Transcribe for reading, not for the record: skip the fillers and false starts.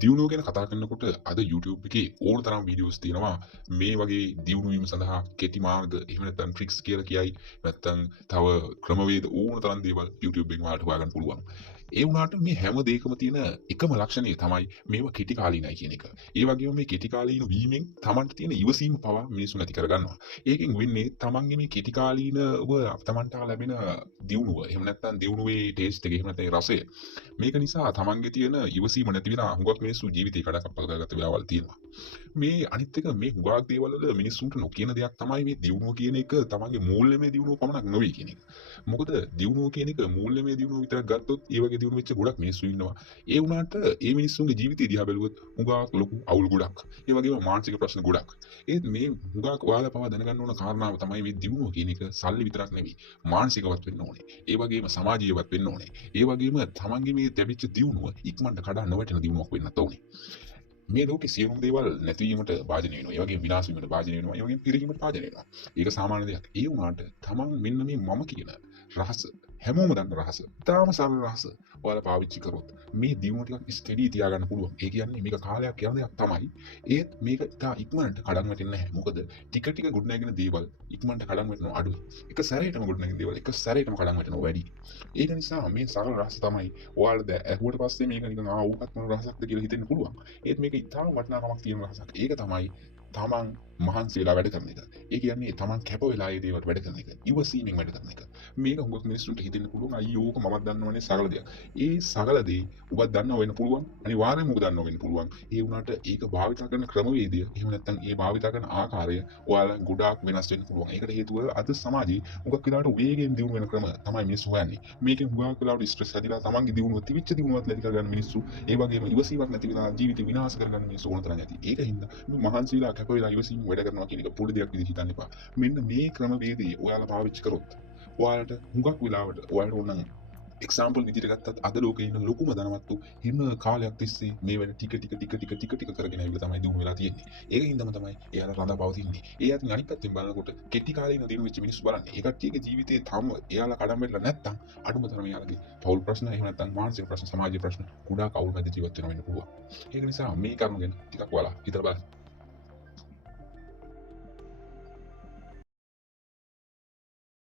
දියුණුව ගැන කතා කරනකොට අද YouTube එකේ ඕන තරම් වීඩියෝස් තියෙනවා මේ වගේ දියුණු වීම සඳහා කෙටි මාර්ග එහෙම නැත්නම් ට්‍රික්ස් කියලා කියයි නැත්නම් තව ක්‍රමවේද ඕන තරම් දේවල් YouTube එකෙන් ඔයාලට හොයාගන්න පුළුවන්. ඒ වුණාට මේ හැම දෙයකම තියෙන එකම ලක්ෂණය තමයි මේවා කෙටි කාලීනයි කියන එක. ඒ වගේම මේ කෙටි කාලීන වීමෙන් Tamanට තියෙන ඉවසීම පවා මිනිස්සු නැති කරගන්නවා. ඒකෙන් වෙන්නේ Tamanගේ මේ කෙටි කාලීනව Tamanට ලැබෙන දියුණුව. එහෙම නැත්නම් දියුණුවේ ටේස්ට් එක එහෙම නැත්නම් රසය. මේක නිසා තමන්ගේ තියෙන ඉවසීම නැති වෙන හුඟක් මිනිස්සු ජීවිතේ කඩකප්පල් කරගත්ත වෙලාවල් තියෙනවා. මේ අනිත් එක මේ හුඟක් දේවල් වල මිනිස්සුන්ට නොකියන දෙයක් තමයි මේ දියුණුව කියන එක තමන්ගේ මූල්‍යමය දියුණුව පමණක් නෙවෙයි කියන එක. මොකද දියුණුව කියන එක මූල්‍යමය දියුණුව විතරක් ගත්තොත් ඒ වගේ දියුණුව වෙච්ච ගොඩක් මිනිස්සු ඉන්නවා. ඒ වුණාට ඒ මිනිස්සුන්ගේ ජීවිතය දිහා බැලුවොත් හුඟක් ලොකු අවුල් ගොඩක්. ඒ වගේම මානසික ප්‍රශ්න ගොඩක්. ඒත් මේ හුඟක් ඔයාලා පවා දැනගන්න ඕන කාරණාව තමයි මේ දියුණුව කියන එක සල්ලි විතරක් නෙවෙයි. මානසිකවත් වෙන්න ඕනේ. ඒ වගේම සමාජීයවත් වෙන්න ඕනේ. ඒ වගේම තමන්ගේ මේ ලැබිච්ච දියුණුව ඉක්මනට කඩා නොවැටෙන දියුණුවක් වෙන්නත් ඕනේ. මේ ලෝකේ සියලුම දේවල් නැතිවීමට භාජනය වෙනවා. ඒ වගේම විනාශ වීමට භාජනය වෙනවා. ඒ වගේම පිරිහීමට භාජනය වෙනවා. ඒක සාමාන්‍ය දෙයක්. ඒ වුණාට තමන් මෙන්න මේ මම කියන රහස හැමෝම දන්න රහස. තාම සරල රහස. ඔයාලා පාවිච්චි කරොත් මේ දියුණුව ටිකක් ස්ටඩි තියාගන්න පුළුවන්. ඒ කියන්නේ මේක කාලයක් යන දෙයක් තමයි. ඒත් මේක ඉතා ඉක්මනට කඩන් වැටෙන්නේ නැහැ. මොකද ටික ටික ගොඩනැගෙන දේවල් ඉක්මනට කඩන් වැටෙනවා අඩුයි. එක සැරේටම ගොඩනැගෙන දේවල් එක සැරේටම කඩන් වැටෙනවා වැඩි. ඒක නිසා මේ සරල රහස තමයි ඔයාලා ඇහුවට පස්සේ මේක නිකන් ඕකත් මොන රහසක්ද කියලා හිතෙන්න පුළුවන්. ඒත් මේක ඉතාම වටිනාකමක් තියෙන රහසක්. ඒක තමයි තමන් මහන්සි වෙලා වැඩ කරන එක. ඒ කියන්නේ තමන් කැප වෙලා ඒ දේවල් වැඩ කරන එක. ඉවසීමෙන් වැඩ කරන එක. මේක හුඟක් මිනිස්සුන්ට හිතෙන්න පුළුවන් අයියෝ ඕක මමත් දන්නවනේ සරල දෙයක්. ඒ සරල දේ ඔබත් දන්නව වෙන්න පුළුවන්. අනිවාර්යෙන්ම ඔබ දන්නව වෙන්න පුළුවන්. ඒ වුණාට ඒක භාවිත කරන ක්‍රමවේදය එහෙම නැත්නම් ඒ භාවිත කරන ආකාරය ඔයාලා ගොඩාක් වෙනස් වෙන්න පුළුවන්. ඒකට හේතුව අද සමාජයේ හුඟක් වෙලාවට වේගයෙන් දියුණු වෙන ක්‍රම තමයි මිනිස්සු හොයන්නේ. මේකෙන් හුඟක් වෙලාවට ස්ට්‍රෙස් හැදිලා තමන්ගේ දියුණුව තිබිච්ච දියුණුවත් නැති කරගන්න මිනිස්සු ඒ වගේම ඉවසීමක් නැති වෙලා ජීවිතේ විනාශ කරගන්න මිනිස්සු ඕන තරම් ඇති. ඒකින්ද මේ මහන්සි වෙලා කැප වෙලා ඉවසීම වැඩ කරනවා කියන එක පොඩි දෙයක් විදිහට හිතන්න එපා. මෙන්න මේ ක්‍රමවේදය ඔයාලා පාවිච්චි කරොත් ඔයාලට හුඟක් වෙලාවට ඔයාලට ඕන එක්සාම්පල් විදිහට ගත්තත් අද ලෝකේ ඉන්න ලොකුම ධනවත්තු හිම කාලයක් තිස්සේ මේ වෙන ටික කරගෙන ඇවිල්ලා තමයි දිනු වෙලා තියෙන්නේ. ඒකින්දම තමයි එයාලා රඳා පවතින්නේ. ඒ අතින් අනිත් පැත්තෙන් බලනකොට කෙටි කාලේ ඉන්න දිනු වෙච්ච මිනිස්සු බලන්න. ඒ කට්ටියගේ ජීවිතේ තාම එයාලා කඩම් වෙලා නැත්තම් අඩුම තරමේ එයාලගේ පෞල් ප්‍රශ්න එහෙම නැත්නම් මානසික ප්‍රශ්න සමාජීය ප්‍රශ්න කුඩා කවුල් මැද ජීවත් වෙනවා වෙන්න පුළුවන්. ඒක නිසා මේ කරුණු ගැන ටිකක් ඔයාලා හිතලා බලන්න.